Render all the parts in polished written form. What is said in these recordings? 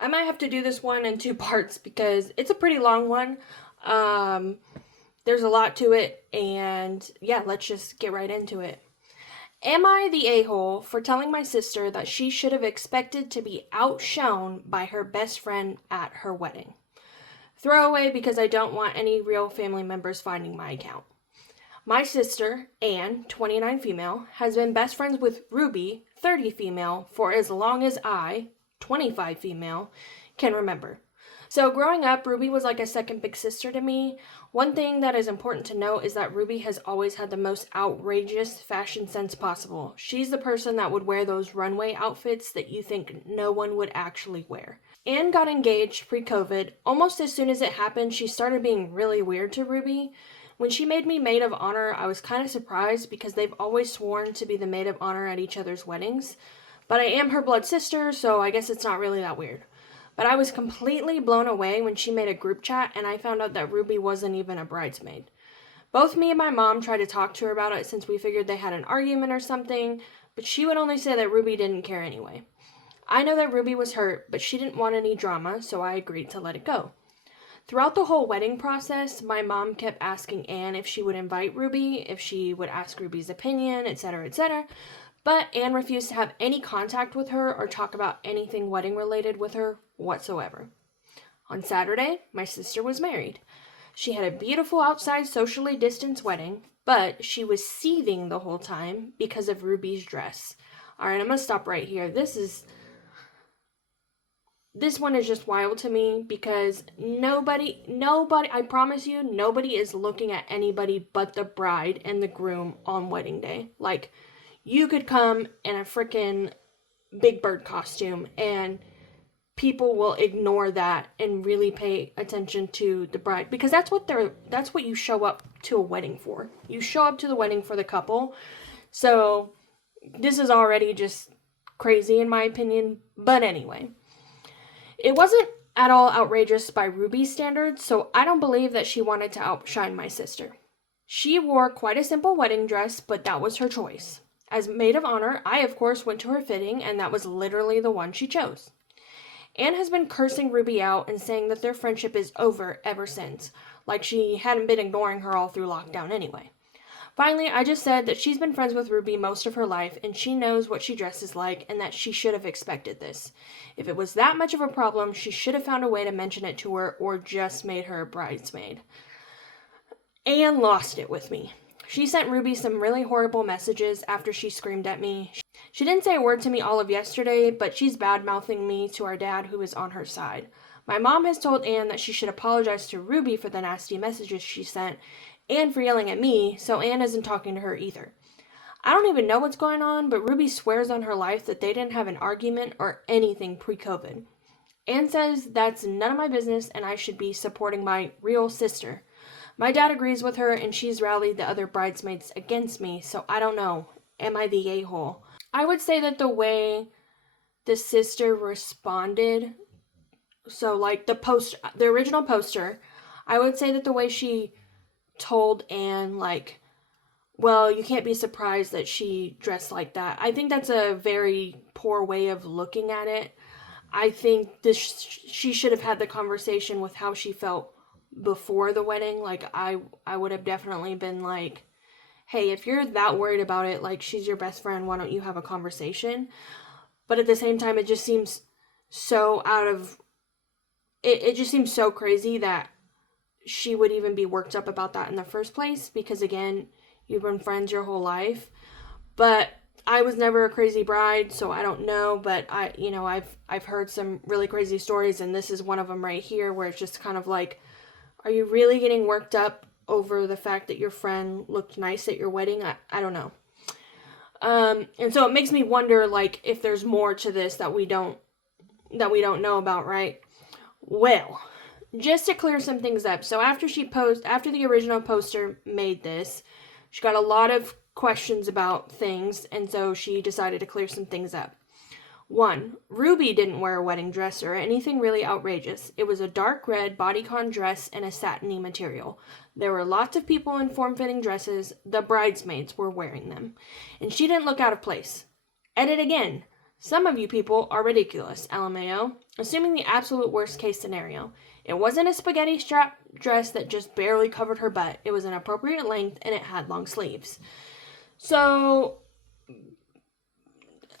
I might have to do this one in two parts because it's a pretty long one. Um, there's a lot to it, and yeah, let's just get right into it. Am I the a hole for telling my sister that she should have expected to be outshone by her best friend at her wedding? Throwaway because I don't want any real family members finding my account. My sister, Anne, 29 female, has been best friends with Ruby, 30 female, for as long as I, 25 female, can remember. So, growing up, Ruby was like a second big sister to me. One thing that is important to note is that Ruby has always had the most outrageous fashion sense possible. She's the person that would wear those runway outfits that you think no one would actually wear. Anne got engaged pre COVID. Almost as soon as it happened, she started being really weird to Ruby. When she made me maid of honor, I was kind of surprised because they've always sworn to be the maid of honor at each other's weddings. But I am her blood sister, so I guess it's not really that weird. But I was completely blown away when she made a group chat and I found out that Ruby wasn't even a bridesmaid. Both me and my mom tried to talk to her about it since we figured they had an argument or something, but she would only say that Ruby didn't care anyway. I know that Ruby was hurt, but she didn't want any drama, so I agreed to let it go. Throughout the whole wedding process, my mom kept asking Anne if she would invite Ruby, if she would ask Ruby's opinion, etc., etc. But Anne refused to have any contact with her or talk about anything wedding related with her whatsoever. On Saturday, my sister was married. She had a beautiful outside socially distanced wedding, but she was seething the whole time because of Ruby's dress. Alright, I'm gonna stop right here. This one is just wild to me because nobody, I promise you, nobody is looking at anybody but the bride and the groom on wedding day. Like, you could come in a freaking Big Bird costume and people will ignore that and really pay attention to the bride because that's what you show up to a wedding for. You show up to the wedding for the couple. So, this is already just crazy in my opinion, but anyway. It wasn't at all outrageous by Ruby's standards, so I don't believe that she wanted to outshine my sister. She wore quite a simple wedding dress, but that was her choice. As maid of honor, I of course went to her fitting, and that was literally the one she chose. Anne has been cursing Ruby out and saying that their friendship is over ever since, like she hadn't been ignoring her all through lockdown anyway. Finally, I just said that she's been friends with Ruby most of her life and she knows what she dresses like and that she should have expected this. If it was that much of a problem, she should have found a way to mention it to her or just made her a bridesmaid. Anne lost it with me. She sent Ruby some really horrible messages after she screamed at me. She didn't say a word to me all of yesterday, but she's bad-mouthing me to our dad who is on her side. My mom has told Anne that she should apologize to Ruby for the nasty messages she sent and for yelling at me, so Anne isn't talking to her either. I don't even know what's going on, but Ruby swears on her life that they didn't have an argument or anything pre-COVID. Anne says that's none of my business and I should be supporting my real sister. My dad agrees with her and she's rallied the other bridesmaids against me, so I don't know. Am I the a-hole? I would say that the way the sister responded, so like the original poster, I would say that the way she told Anne, like, well, you can't be surprised that she dressed like that. I think that's a very poor way of looking at it. I think she should have had the conversation with how she felt before the wedding. Like, I would have definitely been like, hey, if you're that worried about it, like, she's your best friend, why don't you have a conversation? But at the same time, it just seems so it just seems so crazy that she would even be worked up about that in the first place because, again, you've been friends your whole life. But I was never a crazy bride, so I don't know, but I've heard some really crazy stories and this is one of them right here where it's just kind of like, are you really getting worked up over the fact that your friend looked nice at your wedding? I don't know. And so it makes me wonder, like, if there's more to this that we don't know about, right? Well, just to clear some things up. So after the original poster made this, she got a lot of questions about things, and so she decided to clear some things up. 1. Ruby didn't wear a wedding dress or anything really outrageous. It was a dark red bodycon dress and a satiny material. There were lots of people in form-fitting dresses. The bridesmaids were wearing them. And she didn't look out of place. Edit again. Some of you people are ridiculous, LMAO. Assuming the absolute worst case scenario. It wasn't a spaghetti strap dress that just barely covered her butt. It was an appropriate length and it had long sleeves. So,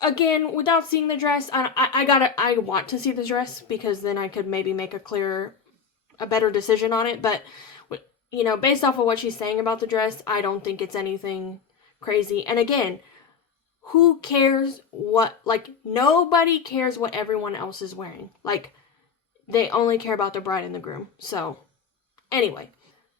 again, without seeing the dress, I want to see the dress because then I could maybe make a better decision on it. But, based off of what she's saying about the dress, I don't think it's anything crazy. And again, who cares nobody cares what everyone else is wearing. Like, they only care about the bride and the groom. So, anyway.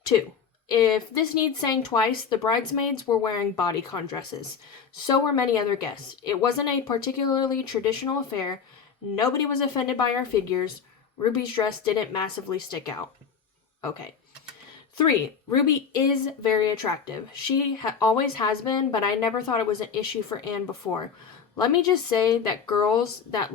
2. If this needs saying twice, the bridesmaids were wearing bodycon dresses. So were many other guests. It wasn't a particularly traditional affair. Nobody was offended by our figures. Ruby's dress didn't massively stick out. Okay. 3. Ruby is very attractive. She always has been, but I never thought it was an issue for Anne before. Let me just say that girls that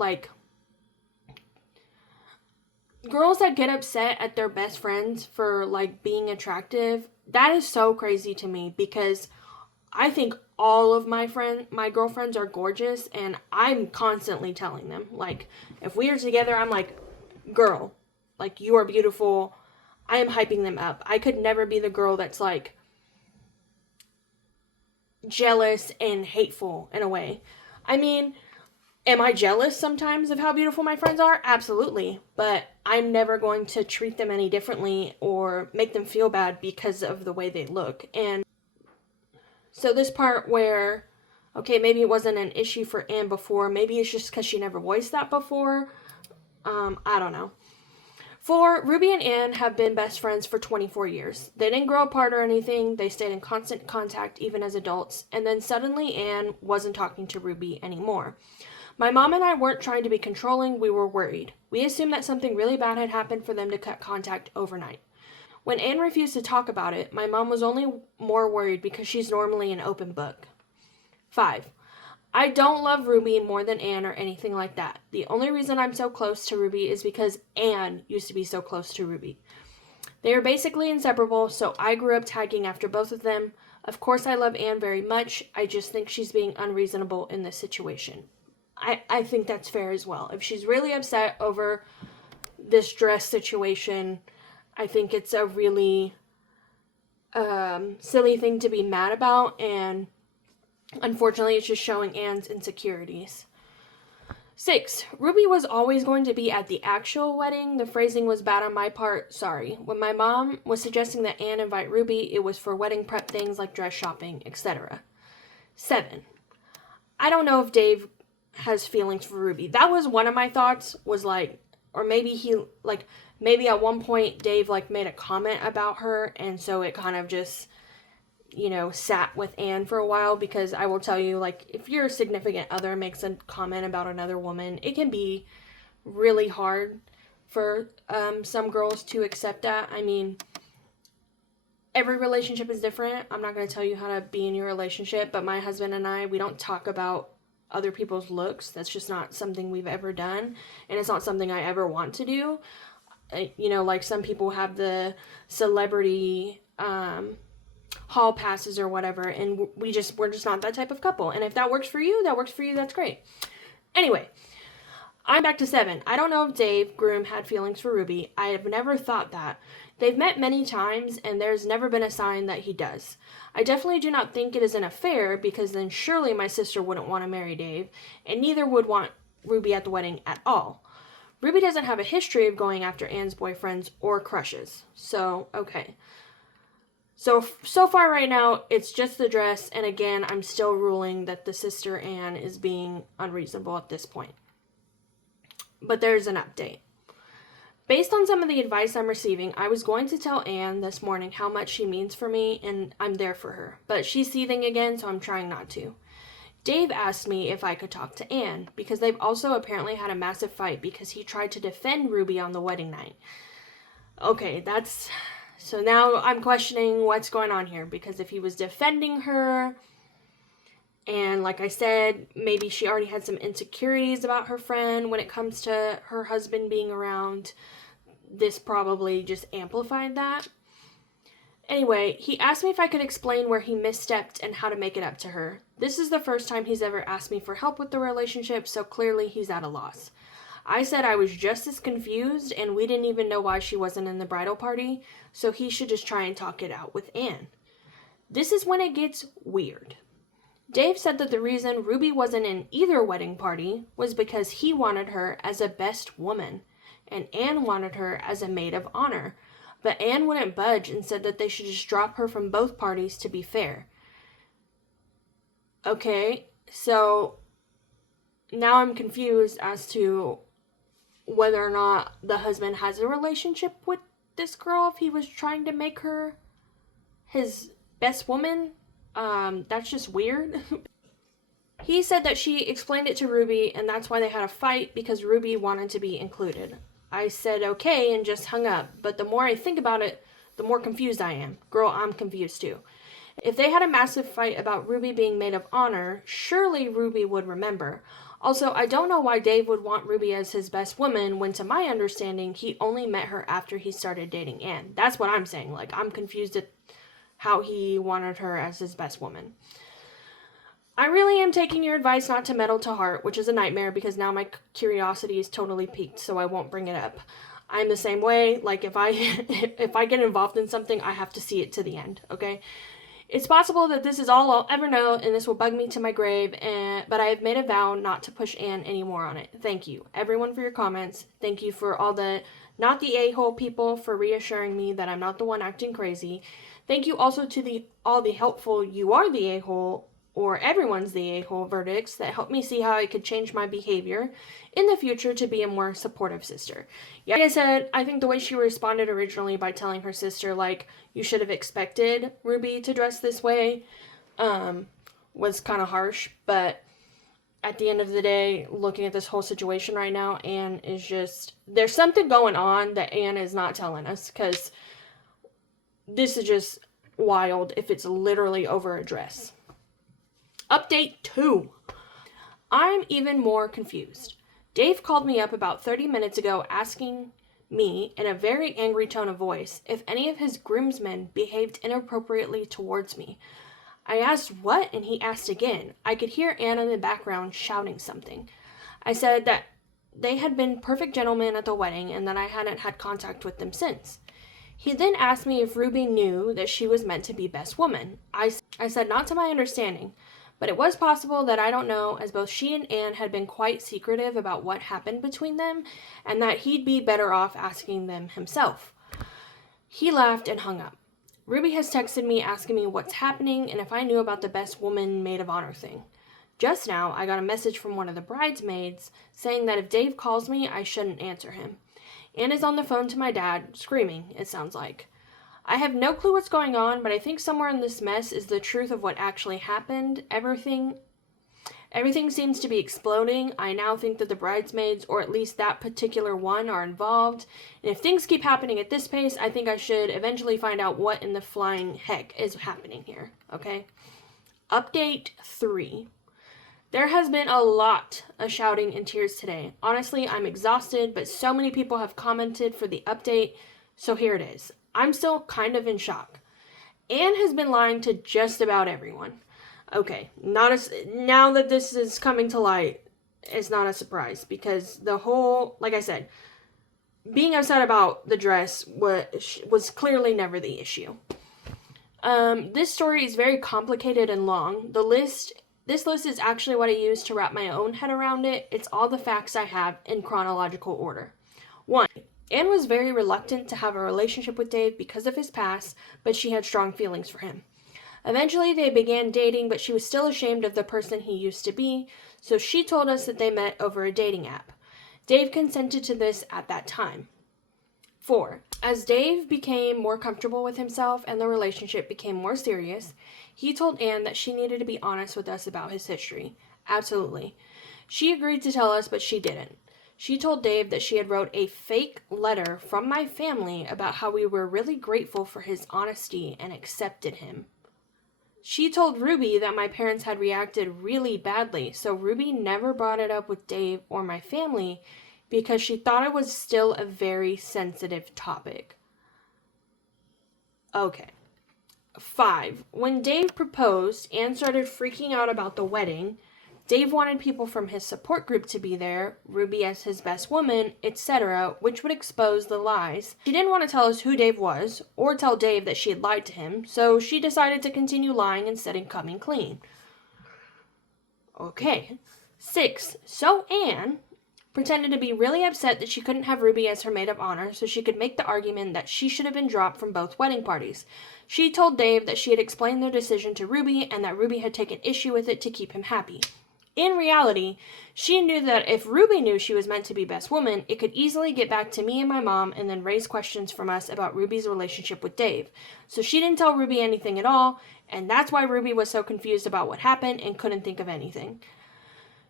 get upset at their best friends for being attractive, that is so crazy to me, because I think all of my girlfriends are gorgeous, and I'm constantly telling them, if we are together, I'm like, girl, you are beautiful. I am hyping them up. I could never be the girl that's jealous and hateful in a way. I mean, am I jealous sometimes of how beautiful my friends are? Absolutely. But I'm never going to treat them any differently or make them feel bad because of the way they look. And so this part where, okay, maybe it wasn't an issue for Anne before. Maybe it's just because she never voiced that before. I don't know. 4. Ruby and Anne have been best friends for 24 years. They didn't grow apart or anything. They stayed in constant contact even as adults. And then suddenly Anne wasn't talking to Ruby anymore. My mom and I weren't trying to be controlling. We were worried. We assumed that something really bad had happened for them to cut contact overnight. When Anne refused to talk about it, my mom was only more worried because she's normally an open book. 5. I don't love Ruby more than Anne or anything like that. The only reason I'm so close to Ruby is because Anne used to be so close to Ruby. They are basically inseparable, so I grew up tagging after both of them. Of course, I love Anne very much. I just think she's being unreasonable in this situation. I think that's fair as well. If she's really upset over this dress situation, I think it's a really silly thing to be mad about, and unfortunately, it's just showing Anne's insecurities. 6. Ruby was always going to be at the actual wedding. The phrasing was bad on my part. Sorry. When my mom was suggesting that Anne invite Ruby, it was for wedding prep things like dress shopping, etc. 7. I don't know if Dave has feelings for Ruby. That was one of my thoughts, was or maybe maybe at one point Dave made a comment about her, and so it kind of just sat with Anne for a while, because I will tell you, if your significant other makes a comment about another woman, it can be really hard for some girls to accept that. I mean, every relationship is different. I'm not going to tell you how to be in your relationship, but my husband and I, we don't talk about other people's looks. That's just not something we've ever done, and it's not something I ever want to do. Some people have the celebrity hall passes or whatever, and we're just not that type of couple. And if that works for you, that's great. Anyway, I'm back to 7. I don't know if Dave Groom had feelings for Ruby. I have never thought that. They've met many times, and there's never been a sign that he does. I definitely do not think it is an affair, because then surely my sister wouldn't want to marry Dave, and neither would want Ruby at the wedding at all. Ruby doesn't have a history of going after Anne's boyfriends or crushes. So, okay. So far right now, it's just the dress, and again, I'm still ruling that the sister Anne is being unreasonable at this point. But there's an update. Based on some of the advice I'm receiving, I was going to tell Anne this morning how much she means for me, and I'm there for her. But she's seething again, so I'm trying not to. Dave asked me if I could talk to Anne, because they've also apparently had a massive fight because he tried to defend Ruby on the wedding night. Okay, so now I'm questioning what's going on here, because if he was defending her, and like I said, maybe she already had some insecurities about her friend when it comes to her husband being around, this probably just amplified that. Anyway, he asked me if I could explain where he misstepped and how to make it up to her. This is the first time he's ever asked me for help with the relationship, so clearly he's at a loss. I said I was just as confused and we didn't even know why she wasn't in the bridal party, so he should just try and talk it out with Anne. This is when it gets weird. Dave said that the reason Ruby wasn't in either wedding party was because he wanted her as a best woman, and Anne wanted her as a maid of honor. But Anne wouldn't budge and said that they should just drop her from both parties to be fair. Okay, so now I'm confused as to whether or not the husband has a relationship with this girl, if he was trying to make her his best woman. That's just weird. He said that she explained it to Ruby and that's why they had a fight, because Ruby wanted to be included. I said okay and just hung up, but the more I think about it, the more confused I am. Girl, I'm confused too. If they had a massive fight about Ruby being maid of honor, surely Ruby would remember. Also, I don't know why Dave would want Ruby as his best woman when, to my understanding, he only met her after he started dating Anne. That's what I'm saying. Like, I'm confused at how he wanted her as his best woman. I really am taking your advice not to meddle to heart, which is a nightmare because now my curiosity is totally piqued, so I won't bring it up. I'm the same way. Like, if I get involved in something, I have to see it to the end, okay? It's possible that this is all I'll ever know, and this will bug me to my grave, but I have made a vow not to push Anne anymore on it. Thank you, everyone, for your comments. Thank you for all the not the a-hole people for reassuring me that I'm not the one acting crazy. Thank you also to all the helpful you are the a-hole or everyone's the a-hole verdicts that helped me see how I could change my behavior in the future to be a more supportive sister. Yeah, like I said, I think the way she responded originally by telling her sister, like, you should have expected Ruby to dress this way, was kind of harsh, but at the end of the day, looking at this whole situation right now, Anne is just, there's something going on that Anne is not telling us, because this is just wild if it's literally over a dress. Update 2. I'm even more confused. Dave called me up about 30 minutes ago asking me, in a very angry tone of voice, if any of his groomsmen behaved inappropriately towards me. I asked what, and he asked again. I could hear Anne in the background shouting something. I said that they had been perfect gentlemen at the wedding and that I hadn't had contact with them since. He then asked me if Ruby knew that she was meant to be best woman. I said not to my understanding, but it was possible that I don't know, as both she and Anne had been quite secretive about what happened between them, and that he'd be better off asking them himself. He laughed and hung up. Ruby has texted me asking me what's happening and if I knew about the best woman maid of honor thing. Just now, I got a message from one of the bridesmaids saying that if Dave calls me, I shouldn't answer him. Anne is on the phone to my dad, screaming, it sounds like. I have no clue what's going on, but I think somewhere in this mess is the truth of what actually happened. Everything seems to be exploding. I now think that the bridesmaids, or at least that particular one, are involved. And if things keep happening at this pace, I think I should eventually find out what in the flying heck is happening here, okay? Update 3. There has been a lot of shouting and tears today. Honestly, I'm exhausted, but so many people have commented for the update, so here it is. I'm still kind of in shock. Anne has been lying to just about everyone. Okay, now that this is coming to light, it's not a surprise, because the whole, like I said, being upset about the dress was clearly never the issue. This story is very complicated and long. This list is actually what I used to wrap my own head around it. It's all the facts I have in chronological order. 1. Anne was very reluctant to have a relationship with Dave because of his past, but she had strong feelings for him. Eventually, they began dating, but she was still ashamed of the person he used to be, so she told us that they met over a dating app. Dave consented to this at that time. 4. As Dave became more comfortable with himself and the relationship became more serious, he told Anne that she needed to be honest with us about his history. Absolutely. She agreed to tell us, but she didn't. She told Dave that she had wrote a fake letter from my family about how we were really grateful for his honesty and accepted him. She told Ruby that my parents had reacted really badly, so Ruby never brought it up with Dave or my family because she thought it was still a very sensitive topic. Okay. 5. When Dave proposed, Anne started freaking out about the wedding. Dave wanted people from his support group to be there, Ruby as his best woman, etc., which would expose the lies. She didn't want to tell us who Dave was, or tell Dave that she had lied to him, so she decided to continue lying instead of coming clean. Okay. 6. So Anne pretended to be really upset that she couldn't have Ruby as her maid of honor so she could make the argument that she should have been dropped from both wedding parties. She told Dave that she had explained their decision to Ruby and that Ruby had taken issue with it to keep him happy. In reality, she knew that if Ruby knew she was meant to be best woman, it could easily get back to me and my mom and then raise questions from us about Ruby's relationship with Dave. So she didn't tell Ruby anything at all, and that's why Ruby was so confused about what happened and couldn't think of anything.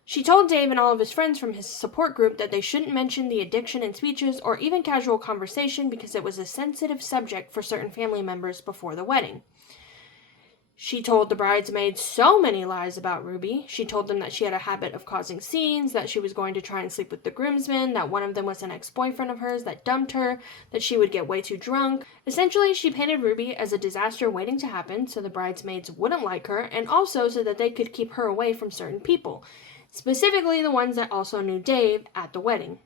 She told Dave and all of his friends from his support group that they shouldn't mention the addiction in speeches or even casual conversation because it was a sensitive subject for certain family members before the wedding. She told the bridesmaids so many lies about Ruby. She told them that she had a habit of causing scenes, that she was going to try and sleep with the groomsmen, that one of them was an ex-boyfriend of hers that dumped her, that she would get way too drunk. Essentially, she painted Ruby as a disaster waiting to happen so the bridesmaids wouldn't like her, and also so that they could keep her away from certain people, specifically the ones that also knew Dave at the wedding.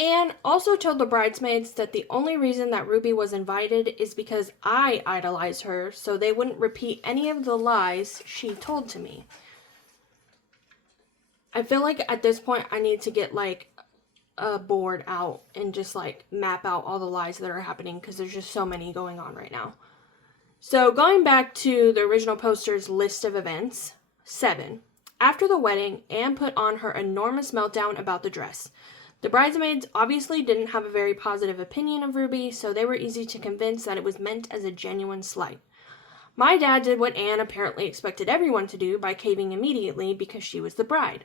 Anne also told the bridesmaids that the only reason that Ruby was invited is because I idolized her, so they wouldn't repeat any of the lies she told to me. I feel like at this point I need to get like a board out and just like map out all the lies that are happening because there's just so many going on right now. So going back to the original poster's list of events, 7. After the wedding, Anne put on her enormous meltdown about the dress. The bridesmaids obviously didn't have a very positive opinion of Ruby, so they were easy to convince that it was meant as a genuine slight. My dad did what Anne apparently expected everyone to do by caving immediately because she was the bride.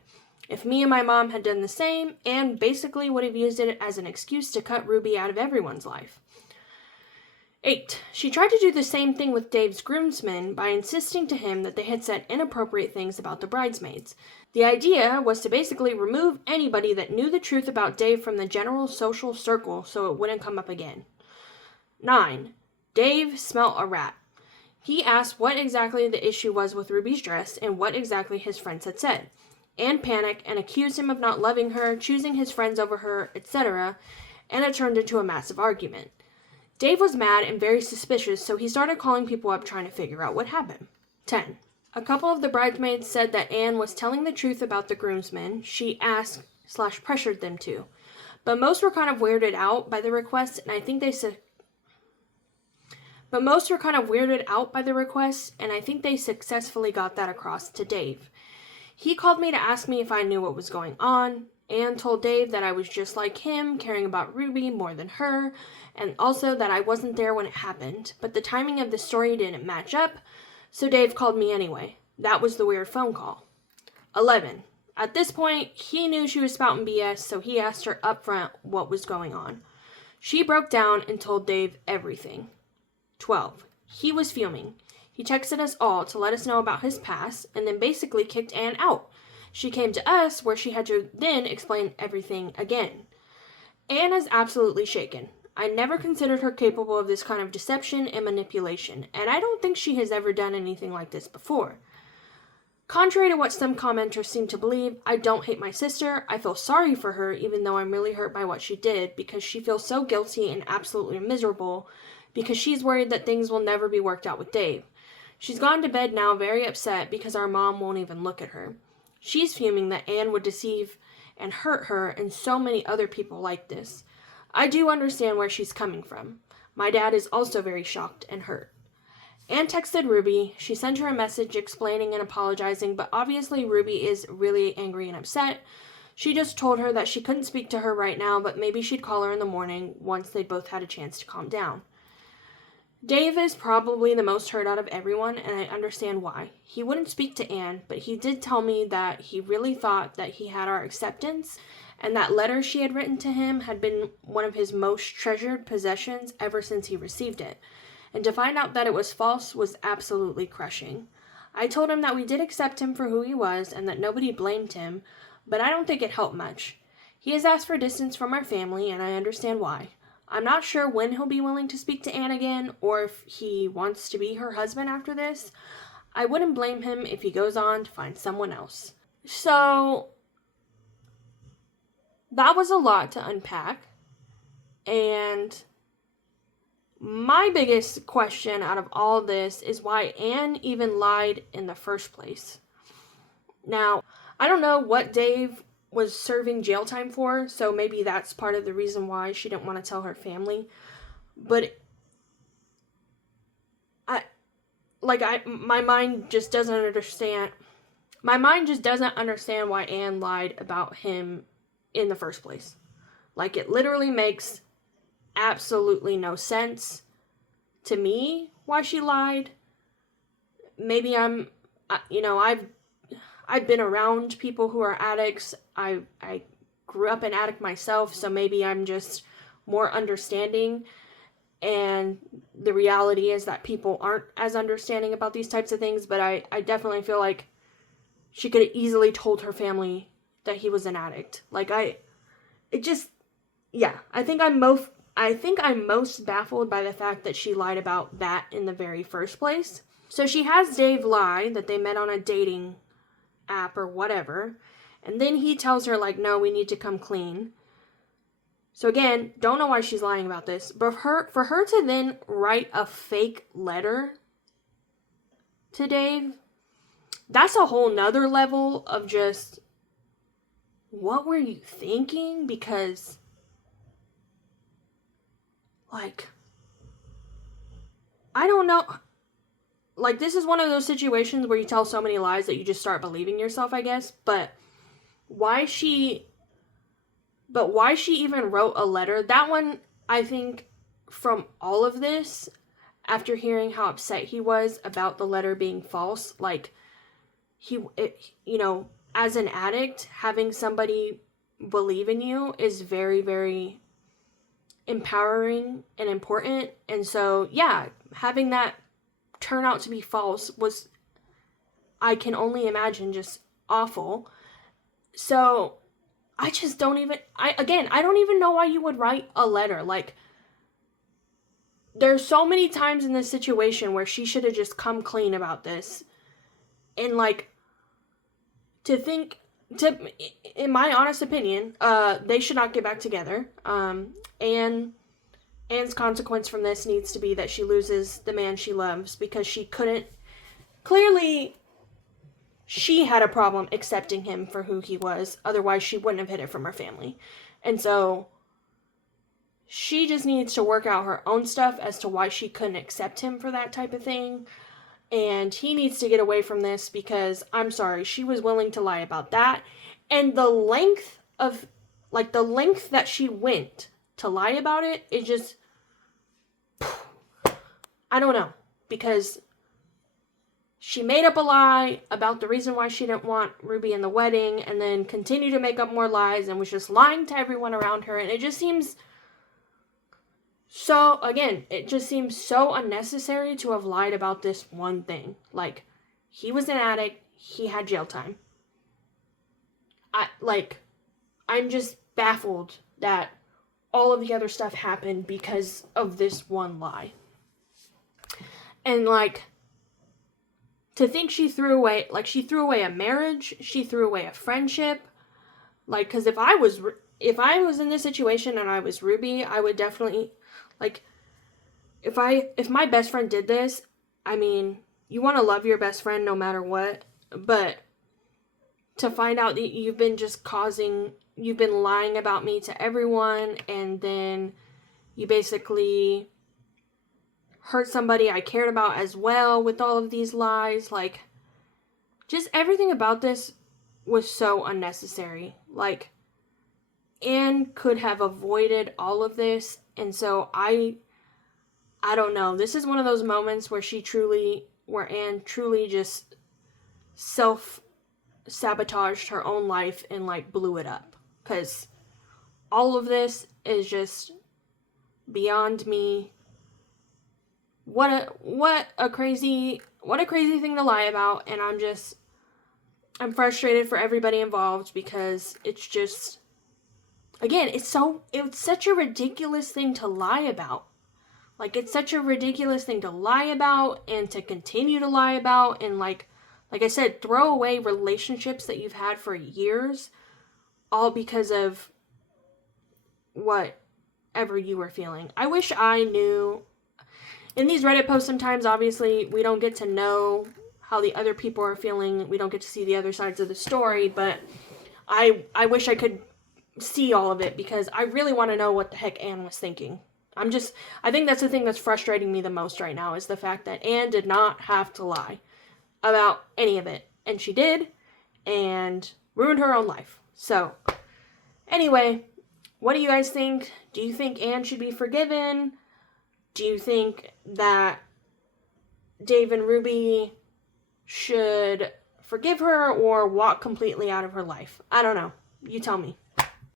If me and my mom had done the same, Anne basically would have used it as an excuse to cut Ruby out of everyone's life. 8. She tried to do the same thing with Dave's groomsmen by insisting to him that they had said inappropriate things about the bridesmaids. The idea was to basically remove anybody that knew the truth about Dave from the general social circle so it wouldn't come up again. 9. Dave smelt a rat. He asked what exactly the issue was with Ruby's dress and what exactly his friends had said. Anne panicked and accused him of not loving her, choosing his friends over her, etc., and it turned into a massive argument. Dave was mad and very suspicious, so he started calling people up trying to figure out what happened. 10. A couple of the bridesmaids said that Anne was telling the truth about the groomsmen. She asked/pressured them to. But most were kind of weirded out by the request, and I think they successfully got that across to Dave. He called me to ask me if I knew what was going on. Anne told Dave that I was just like him, caring about Ruby more than her, and also that I wasn't there when it happened, but the timing of the story didn't match up, so Dave called me anyway. That was the weird phone call. 11. At this point, he knew she was spouting BS, so he asked her up front what was going on. She broke down and told Dave everything. 12. He was fuming. He texted us all to let us know about his past, and then basically kicked Anne out. She came to us, where she had to then explain everything again. Anne is absolutely shaken. I never considered her capable of this kind of deception and manipulation, and I don't think she has ever done anything like this before. Contrary to what some commenters seem to believe, I don't hate my sister. I feel sorry for her, even though I'm really hurt by what she did, because she feels so guilty and absolutely miserable, because she's worried that things will never be worked out with Dave. She's gone to bed now very upset because our mom won't even look at her. She's fuming that Anne would deceive and hurt her and so many other people like this. I do understand where she's coming from. My dad is also very shocked and hurt. Anne texted Ruby. She sent her a message explaining and apologizing, but obviously Ruby is really angry and upset. She just told her that she couldn't speak to her right now, but maybe she'd call her in the morning once they both had a chance to calm down. Dave is probably the most hurt out of everyone, and I understand why. He wouldn't speak to Anne, but he did tell me that he really thought that he had our acceptance, and that letter she had written to him had been one of his most treasured possessions ever since he received it. And to find out that it was false was absolutely crushing. I told him that we did accept him for who he was, and that nobody blamed him, but I don't think it helped much. He has asked for distance from our family, and I understand why. I'm not sure when he'll be willing to speak to Anne again, or if he wants to be her husband after this. I wouldn't blame him if he goes on to find someone else. So that was a lot to unpack. And my biggest question out of all this is why Anne even lied in the first place. Now, I don't know what Dave was serving jail time for, so maybe that's part of the reason why she didn't want to tell her family. But my mind just doesn't understand. My mind just doesn't understand why Anne lied about him in the first place. Like, it literally makes absolutely no sense to me why she lied. Maybe I've been around people who are addicts. I grew up an addict myself, so maybe I'm just more understanding. And the reality is that people aren't as understanding about these types of things, but I definitely feel like she could have easily told her family that he was an addict. I think I'm most baffled by the fact that she lied about that in the very first place. So she has Dave lie that they met on a dating app or whatever, and then he tells her, like, no, we need to come clean. So again, don't know why she's lying about this, but for her to then write a fake letter to Dave, that's a whole nother level of just, what were you thinking? Because, like, I don't know. Like, this is one of those situations where you tell so many lies that you just start believing yourself, I guess. But why she even wrote a letter, that one, I think, from all of this, after hearing how upset he was about the letter being false, like, as an addict, having somebody believe in you is very, very empowering and important. And so, yeah, having that turn out to be false was, I can only imagine, just awful. So I just don't even, I don't even know why you would write a letter. Like, there's so many times in this situation where she should have just come clean about this. And, like, in my honest opinion, they should not get back together. Anne's consequence from this needs to be that she loses the man she loves, because clearly she had a problem accepting him for who he was. Otherwise, she wouldn't have hid it from her family. And so she just needs to work out her own stuff as to why she couldn't accept him for that type of thing. And he needs to get away from this, because, I'm sorry, she was willing to lie about that. And the length that she went to lie about it, it just, I don't know. Because she made up a lie about the reason why she didn't want Ruby in the wedding, and then continued to make up more lies and was just lying to everyone around her. And it just seems so unnecessary to have lied about this one thing. Like, he was an addict, he had jail time. I'm just baffled that all of the other stuff happened because of this one lie. And, like, to think she threw away a marriage, she threw away a friendship. Like, because if I was in this situation and I was Ruby, I would definitely, like, if my best friend did this, I mean, you want to love your best friend no matter what, but to find out that you've been lying about me to everyone, and then you basically hurt somebody I cared about as well with all of these lies, like, just everything about this was so unnecessary. Like, Anne could have avoided all of this, and so I don't know. This is one of those moments where Anne truly just self-sabotaged her own life and, like, blew it up. Because all of this is just beyond me. What a crazy thing to lie about, and I'm frustrated for everybody involved, because it's just, again, it's such a ridiculous thing to lie about. Like, it's such a ridiculous thing to lie about and to continue to lie about, and, like, Like I said, throw away relationships that you've had for years, all because of whatever you were feeling. I wish I knew. In these Reddit posts, sometimes, obviously, we don't get to know how the other people are feeling. We don't get to see the other sides of the story, but I wish I could see all of it, because I really want to know what the heck Anne was thinking. I think that's the thing that's frustrating me the most right now, is the fact that Anne did not have to lie about any of it. And she did, and ruined her own life. So, anyway, what do you guys think? Do you think Anne should be forgiven? Do you think that Dave and Ruby should forgive her or walk completely out of her life? I don't know. You tell me.